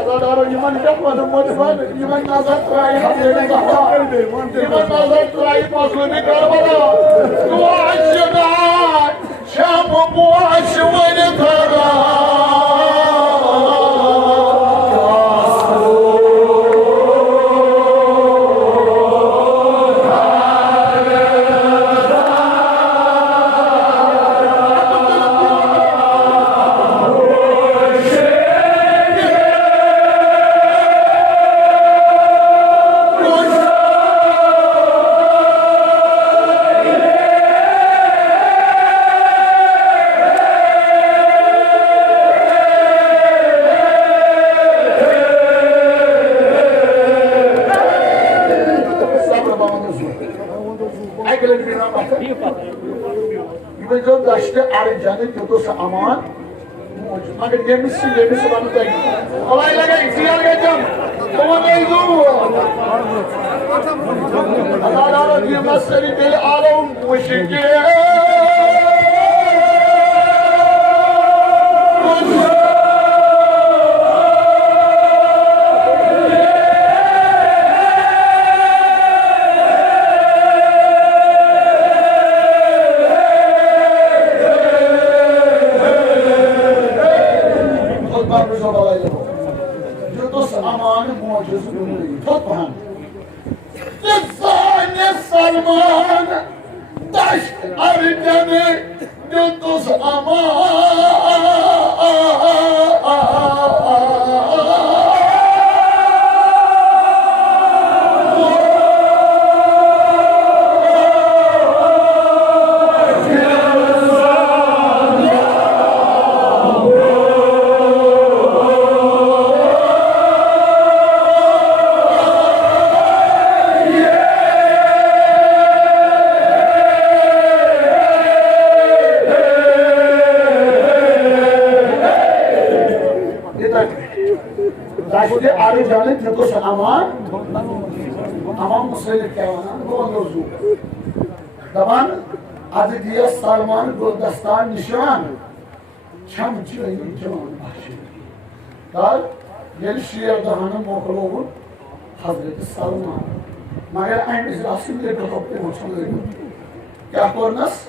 Azadaro Yaman Japana Modifan, Yaman Nazar Trai, Yaman Nazar Trai, Maslumi Karbala, Duashana, Shamu Buash, Winitara. Arıcanı tutuyorsa aman maka gemisi bana da kolayla ihtiyar geleceğim ama neydi o Allah diyemez seni deli ağlam bu şekil Salman taş arıcanı yutuz aman Taşlı arıcanı yutuz aman Musayyid kehwana bu mevzu. Daman adı diye Salman Guldastan nişan çamçı ve imtihan bahşedi. Dar yeni şiir dahanın okulu Hazreti Salman. Maya aynı izlasın diye kapatı hoşlanıyor. Kya kornas?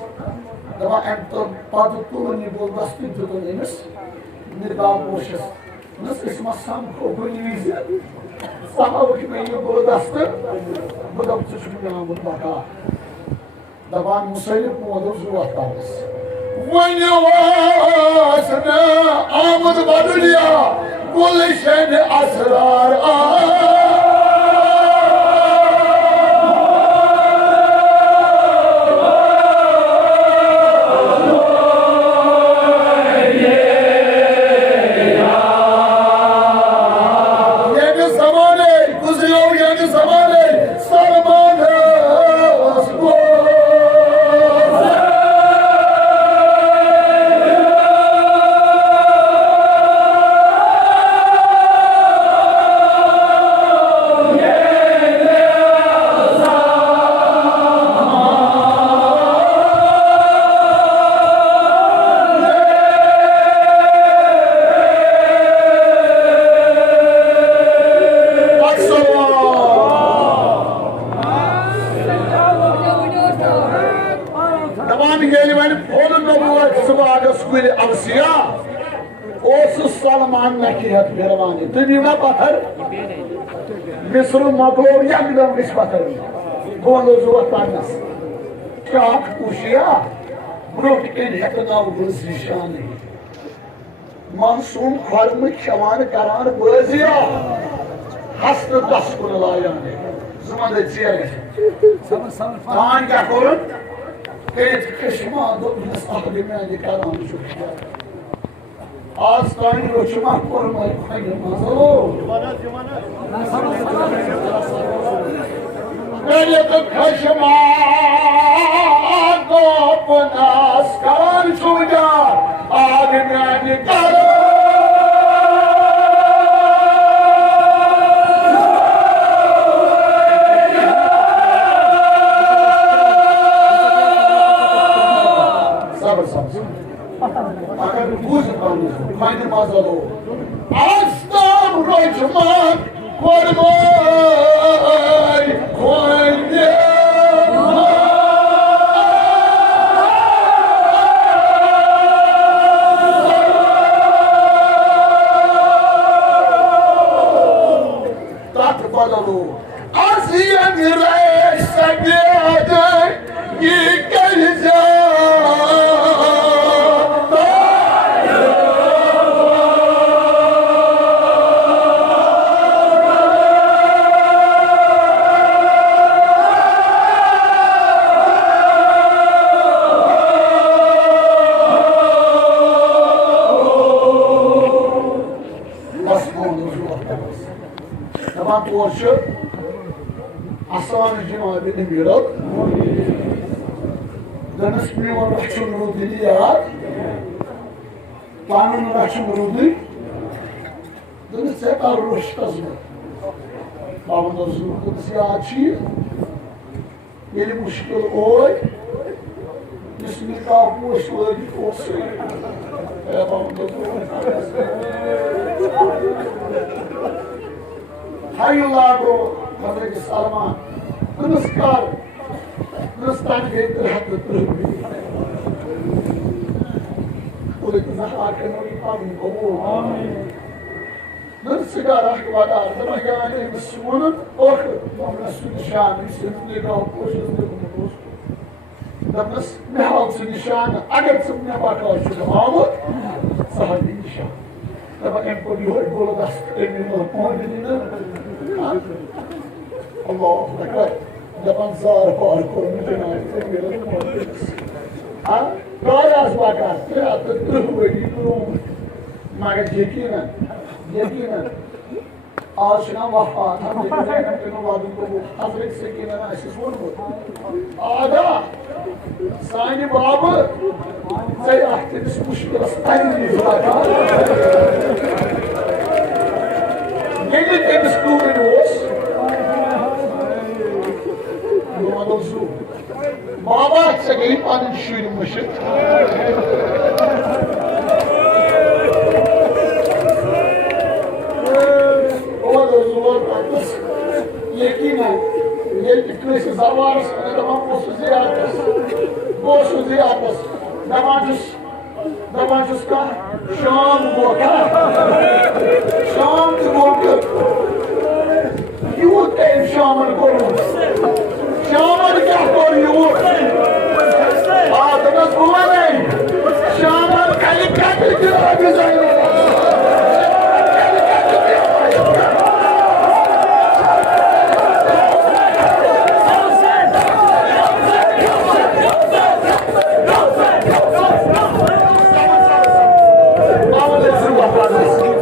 Daman emto padutu ni Guldastan tutunuymuş. Nirgah boşas. Nasıl ismassam kokunimizi sama bakmayı Guldastan bu da çocukluğuna mutlaka. Daban Musayyid Muad'ın zuvatlarız. Venyavasına Ahmet Badulya Gülşen asrar Dünyada bakar, Mısır'ın Magoria bilenmiş bakar. Konu zuvatlarınız. Kâk uşya, Brok en yakına vuruz nişanı. Mansum harmı kemanı kararı boğazıya. Hastı das kurular yani. Zamanında ciğer geçer. Taan kya korun? Kayıt kışma adı biz ahlimeni karanı çok güzel. Ağızdan uçmak korumayı kaydırmaz oğlum. Nerede kaşıma kopuna skar çuca ağrımyani karı. Sabır. Agar buz kaydırmaz oğlum. Aslan kocaman kormay koydu. Tatlı balalı. Aziye bir eşsegiyede yıkılacak. Tamam borcu Aslan-ı Cimali'nin yürek Deniz Mimar Rahçın Rudili yağar Kanun Rahçın Rudi Deniz Sekar Ruş kazma Babında Zülkut Ziyaçı Yeli Muşkul Oy Bismillah Muşkul Olsun Babında Zülkut Hayırlar bu Hazreti Salman Kırıskar Kırıstan getir hakkı kırıklı Kulik zahakın ulipamin kabul Nırsigara ahkıvada ardına yani Müslümanın orkı Resul-i Şan'ı Sınıflı kavuk koşuzlu bunu boz Dapız mehalsın nişanı Agar sımne bakar şunu Mahmud Sahabi nişanı Dapat empur yuhur bolu dast emin ol Muhammedine Allahu Ekber Dapat zar par korunu cenayete görelim Ha? Kayas bakar Kıyatı tırhıvı yıkırım Maga yekinen Aşına vahva Tam yekinen vadım bu Hazreti Sekinen aşız var mı? Ada Sayni babı Seyahatimiz muşkırası Aynı zaten Gelir temiz kuvveni olsun Yolanda zu Baba açsa gelip anı düşüydüm başı Yolanda zu var kardeş Yekinen Yelki kılışı zavarız Ne zaman boşu ziyaretez Boşu ziyaretez Damancus ka Şam boka Şam boka Yuvut ev Şam'ın korun Şam'ın kah kor yuvut Adınız bulanayım Şam'ın kalikatı güzel güzel Vamos a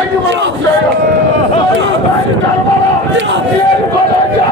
Hangi bana söyle? Ben Karbala. Diğer kolacağız.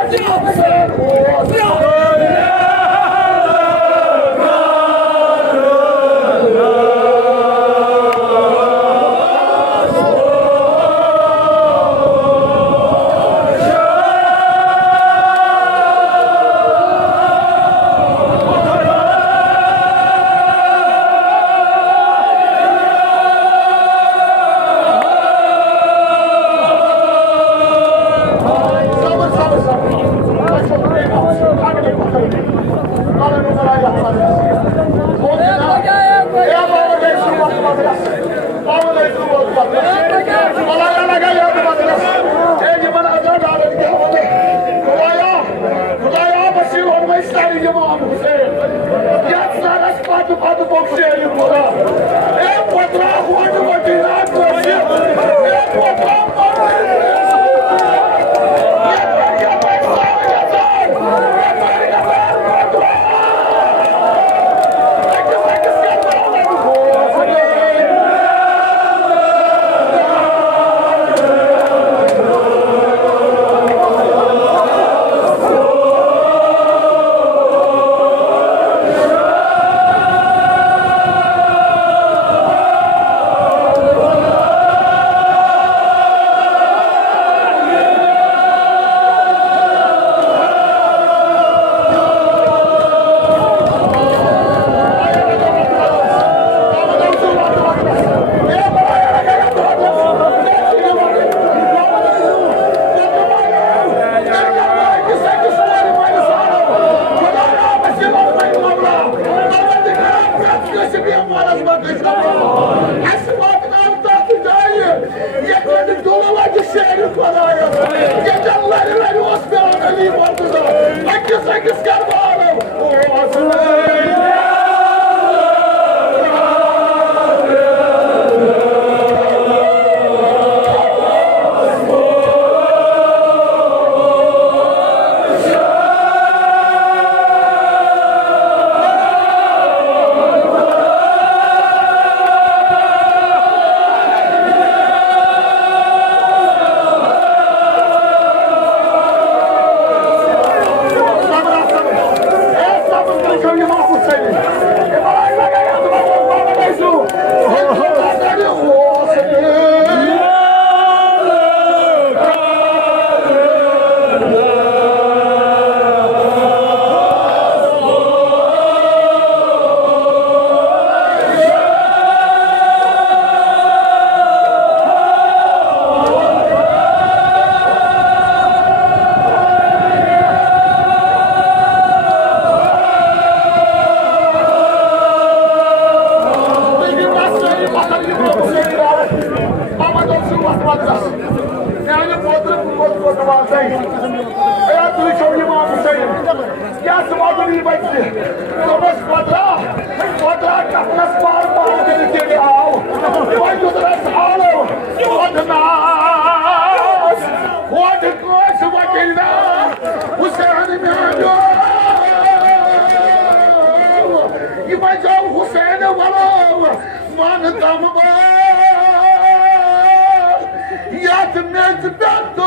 Yatım mezbet